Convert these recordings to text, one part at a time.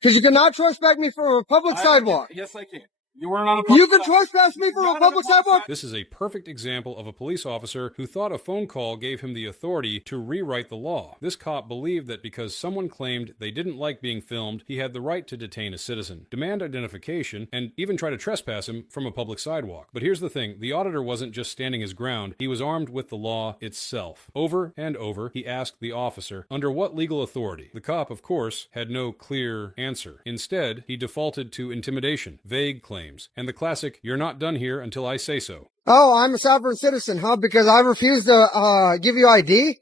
Because you cannot trespass me from a public sidewalk. Yes, I can. You weren't on a public You can trespass me from a public sidewalk? This is a perfect example of a police officer who thought a phone call gave him the authority to rewrite the law. This cop believed that because someone claimed they didn't like being filmed, he had the right to detain a citizen, demand identification, and even try to trespass him from a public sidewalk. But here's the thing, the auditor wasn't just standing his ground, he was armed with the law itself. Over and over, he asked the officer, under what legal authority? The cop, of course, had no clear answer. Instead, he defaulted to intimidation, vague claims, and the classic, you're not done here until I say so. Oh, I'm a sovereign citizen, huh? Because I refuse to give you ID?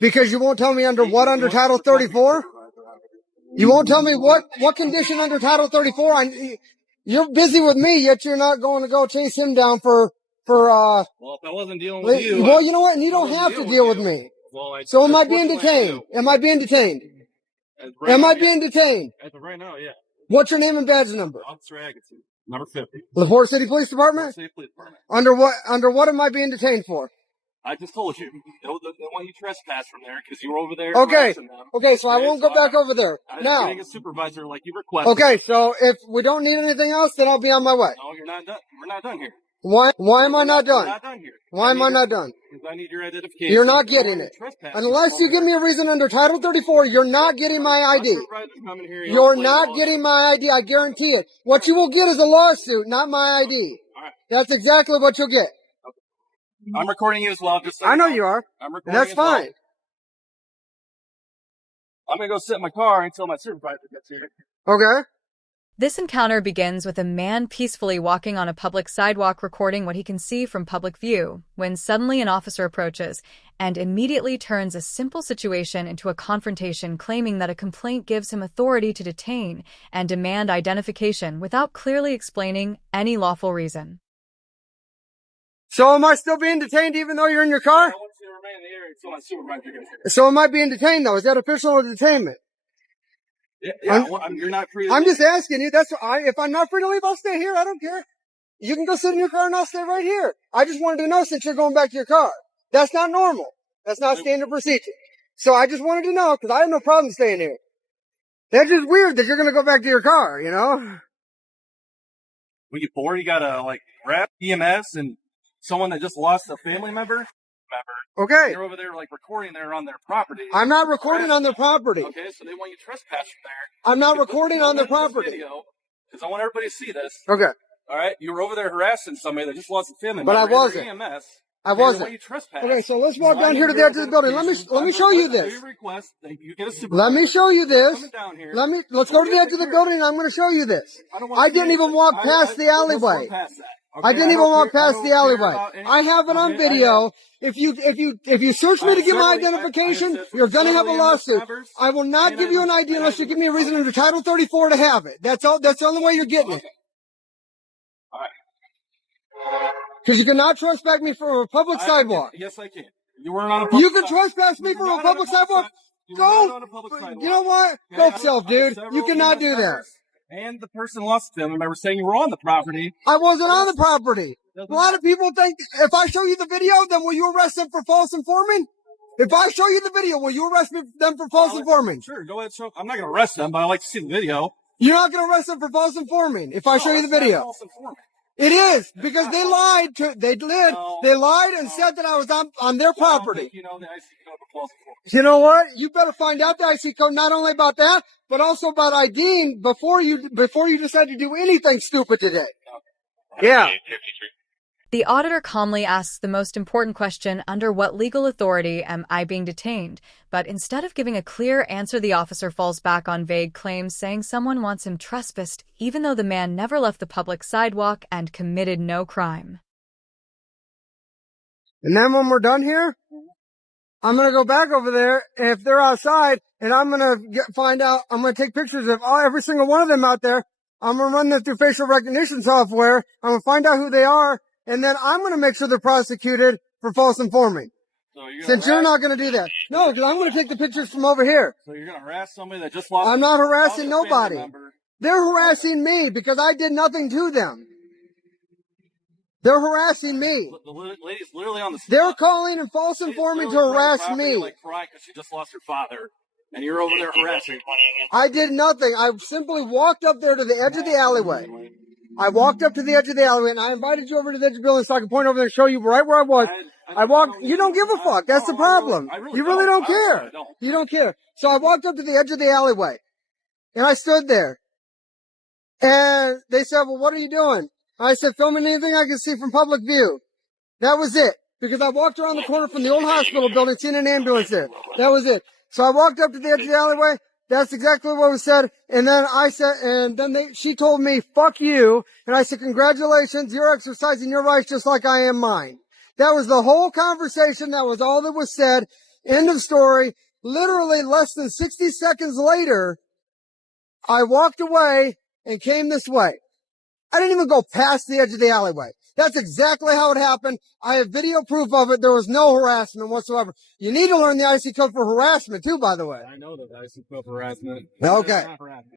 Because you won't tell me under what under Title 34? You won't tell me what condition under Title 34? You're busy with me, yet you're not going to go chase him down for well, if I wasn't dealing with you... Well, you know what? And you don't have to deal with me. Well, so am I being detained? Am I being detained? Am I being detained? As of right now, yeah. What's your name and badge number? Officer Agassiz, number 50. LaPorte City Police Department? City Police Department. Under what am I being detained for? I just told you. They want you trespass from there because you were over there. Okay. Okay, so I won't go back over there. Now. I'm getting a supervisor like you requested. Okay, so if we don't need anything else, then I'll be on my way. No, you're not done. We're not done here. Why am I not done? We're not done here. Why am I not done? Because I need your identification. You're not getting it. Unless you give me a reason under Title 34, you're not getting my ID. You're not getting my ID. I guarantee it. What you will get is a lawsuit, not my ID. That's exactly what you'll get. I'm recording you as well. Just so I know you are. I'm recording. That's fine. I'm going to go sit in my car until my supervisor gets here. Okay. This encounter begins with a man peacefully walking on a public sidewalk recording what he can see from public view, when suddenly an officer approaches and immediately turns a simple situation into a confrontation, claiming that a complaint gives him authority to detain and demand identification without clearly explaining any lawful reason. So am I still being detained even though you're in your car? I want you to remain in the area until my supervisor gets here. So am I being detained though? Is that official detainment? Yeah, you're not free to I'm just asking you. If I'm not free to leave, I'll stay here. I don't care. You can go sit in your car and I'll stay right here. I just wanted to know since you're going back to your car. That's not normal. That's not standard procedure. So I just wanted to know because I have no problem staying here. That's just weird that you're going to go back to your car, you know? We get bored. You got to grab EMS and someone that just lost a family member. Okay. You're over there recording there on their property. I'm not recording on their property. Okay, so they want you trespass from there. I'm not recording on their property. Because I want everybody to see this. Okay. All right, you were over there harassing somebody that just lost a family member. But I wasn't. EMS. I wasn't. Okay, so let's walk down here to the edge of the building. Let me show you this. Let me show you this. Let's go to the edge of the building and I'm going to show you this. I didn't even walk past the alleyway. I didn't even walk past the alleyway. I have it on video. If you search me to get my identification, you're going to have a lawsuit. I will not give you an ID unless you give me a reason under Title 34 to have it. That's the only way you're getting it. All right. Because you cannot trespass me from a public sidewalk. Yes, I can. You weren't on a public sidewalk. You can trespass me from a public sidewalk? Go. You know what? Go self, dude. You cannot do that. And the person lost a family member saying you were on the property. I wasn't on the property. A lot of people think if I show you the video, then will you arrest them for false informing? If I show you the video, will you arrest them for false informing? Sure, go ahead. I'm not going to arrest them, but I like to see the video. You're not going to arrest them for false informing if I show you the video. It is because they lied. They lied and said that I was on their property. You know the IC code for false information. You know what? You better find out the IC code not only about that, but also about IDing before you decide to do anything stupid today. Yeah. The auditor calmly asks the most important question, under what legal authority am I being detained? But instead of giving a clear answer, the officer falls back on vague claims, saying someone wants him trespassed, even though the man never left the public sidewalk and committed no crime. And then when we're done here, I'm going to go back over there, and if they're outside, and I'm going to find out, I'm going to take pictures of every single one of them out there. I'm going to run them through facial recognition software. I'm going to find out who they are. And then I'm going to make sure they're prosecuted for false informing. Since you're not going to do that. No, because I'm going to take the pictures from over here. So you're going to harass somebody that just lost. I'm not harassing nobody. They're harassing me because I did nothing to them. They're harassing me. The lady's literally on the spot. They're calling and false informing to harass me. Crying because she just lost her father. and you're over there harassing. I did nothing. I simply walked up there to the edge of the alleyway. I walked up to the edge of the alleyway, and I invited you over to the edge of the building so I can point over there and show you right where I was. I walked. You don't give a fuck. That's the problem. You really don't care. You don't care. So I walked up to the edge of the alleyway, and I stood there. And they said, well, what are you doing? I said, filming anything I can see from public view. That was it. Because I walked around the corner from the old hospital building, seen an ambulance there. That was it. So I walked up to the edge of the alleyway. That's exactly what was said. And then I said, and then she told me, fuck you. And I said, congratulations, you're exercising your rights just like I am mine. That was the whole conversation. That was all that was said. End of story. Literally less than 60 seconds later, I walked away and came this way. I didn't even go past the edge of the alleyway. That's exactly how it happened. I have video proof of it. There was no harassment whatsoever. You need to learn the IC code for harassment too, by the way. I know the IC code for harassment. Okay.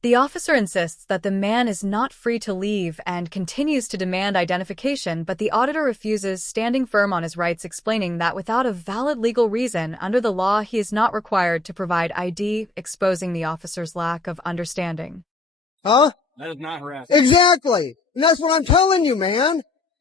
The officer insists that the man is not free to leave and continues to demand identification, but the auditor refuses, standing firm on his rights, explaining that without a valid legal reason, under the law, he is not required to provide ID, exposing the officer's lack of understanding. Huh? That is not harassment. Exactly. And that's what I'm telling you, man.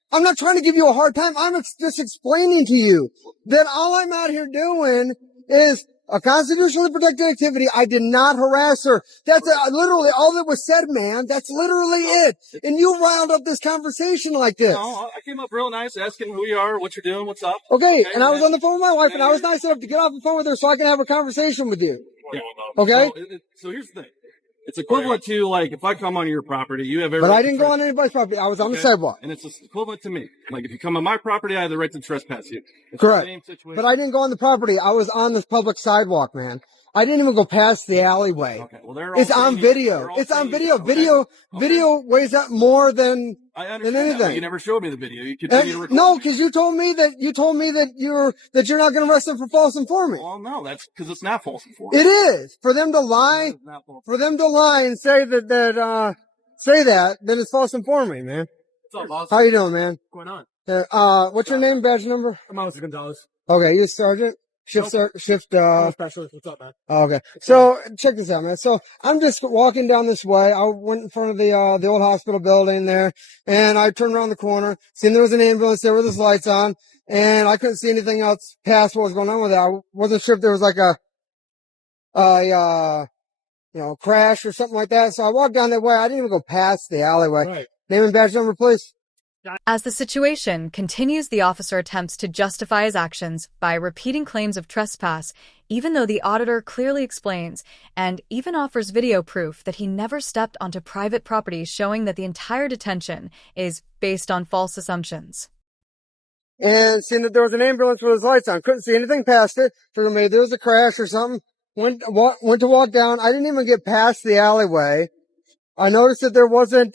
I'm not trying to give you a hard time. I'm just explaining to you that all I'm out here doing is a constitutionally protected activity. I did not harass her. That's literally all that was said, man. That's literally it. And you riled up this conversation like this. No, I came up real nice, asking who you are, what you're doing, what's up. Okay, and I was on the phone with my wife, and I was nice enough to get off the phone with her so I can have a conversation with you. Yeah. Okay? So here's the thing. It's equivalent to, like, if I come on your property, you have every But right I didn't go on anybody's property. I was on the sidewalk. And it's equivalent to me. Like, if you come on my property, I have the right to trespass you. It's Correct. the same situation. But I didn't go on the property. I was on this public sidewalk, man. I didn't even go past the alleyway. Okay, well, they're all It's on video. It's on video. Video weighs up more than anything. That, you never showed me the video. You continue to record. No, because you told me that you're not going to arrest them for false informant. Well, no, that's because it's not false informant. It is. For them to lie, and say say that, then it's false informant, man. What's up, boss? How you doing, man? What's going on? What's your name, badge number? I'm Officer Gonzalez. Okay, you a sergeant? Shift. Specialist. What's up, man? Okay. So check this out, man. So I'm just walking down this way. I went in front of the old hospital building there, and I turned around the corner, seen there was an ambulance there with its lights on, and I couldn't see anything else past what was going on with it. I wasn't sure if there was like a crash or something like that. So I walked down that way. I didn't even go past the alleyway. Right. Name and badge number, please. As the situation continues, the officer attempts to justify his actions by repeating claims of trespass, even though the auditor clearly explains and even offers video proof that he never stepped onto private property, showing that the entire detention is based on false assumptions. And seeing that there was an ambulance with its lights on, couldn't see anything past it. Figured maybe there was a crash or something. Went to walk down. I didn't even get past the alleyway. I noticed that there wasn't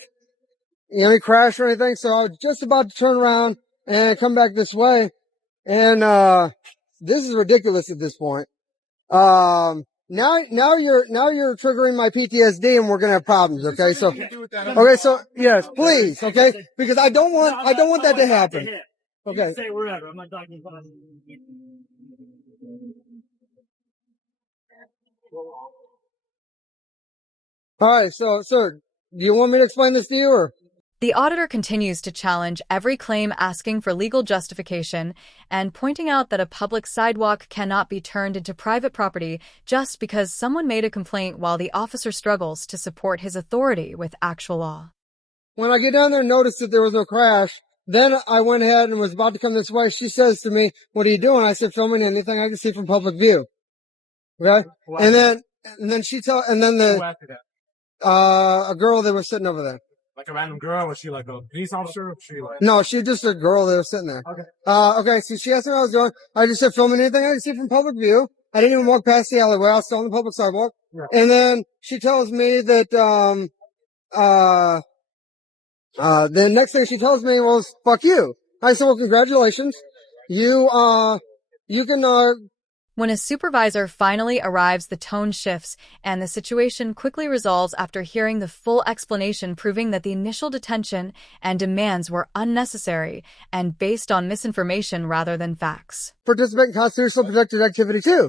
any crash or anything, so I was just about to turn around and come back this way. And this is ridiculous at this point. Now you're triggering my PTSD, and we're gonna have problems. Okay, so yes, please, okay, because I don't want that to happen. Okay. Say wherever. I'm not talking about. All right, so sir, do you want me to explain this to you, or? The auditor continues to challenge every claim, asking for legal justification and pointing out that a public sidewalk cannot be turned into private property just because someone made a complaint, while the officer struggles to support his authority with actual law. When I get down there and notice that there was no crash, then I went ahead and was about to come this way. She says to me, "What are you doing?" I said, "Filming anything I can see from public view." Okay? And then a girl that was sitting over there. Like a random girl? Was she like a police officer? Was she like... No, she was just a girl that was sitting there. Okay. Okay, so she asked me what I was doing. I just said, filming anything I can see from public view. I didn't even walk past the alleyway. I was still on the public sidewalk. Yeah. And then she tells me that, the next thing she tells me was, fuck you. I said, well, congratulations. You can, When a supervisor finally arrives, the tone shifts, and the situation quickly resolves after hearing the full explanation, proving that the initial detention and demands were unnecessary and based on misinformation rather than facts. Participate in constitutional protected activity too.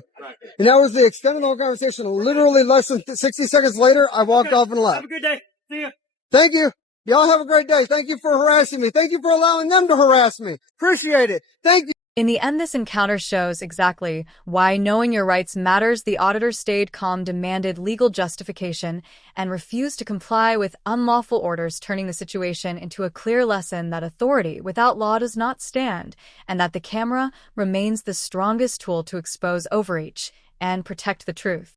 And that was the extent of the whole conversation. Literally less than 60 seconds later, I walked off and left. Have a good day. See ya. Thank you. Y'all have a great day. Thank you for harassing me. Thank you for allowing them to harass me. Appreciate it. Thank you. In the end, this encounter shows exactly why knowing your rights matters. The auditor stayed calm, demanded legal justification, and refused to comply with unlawful orders, turning the situation into a clear lesson that authority without law does not stand, and that the camera remains the strongest tool to expose overreach and protect the truth.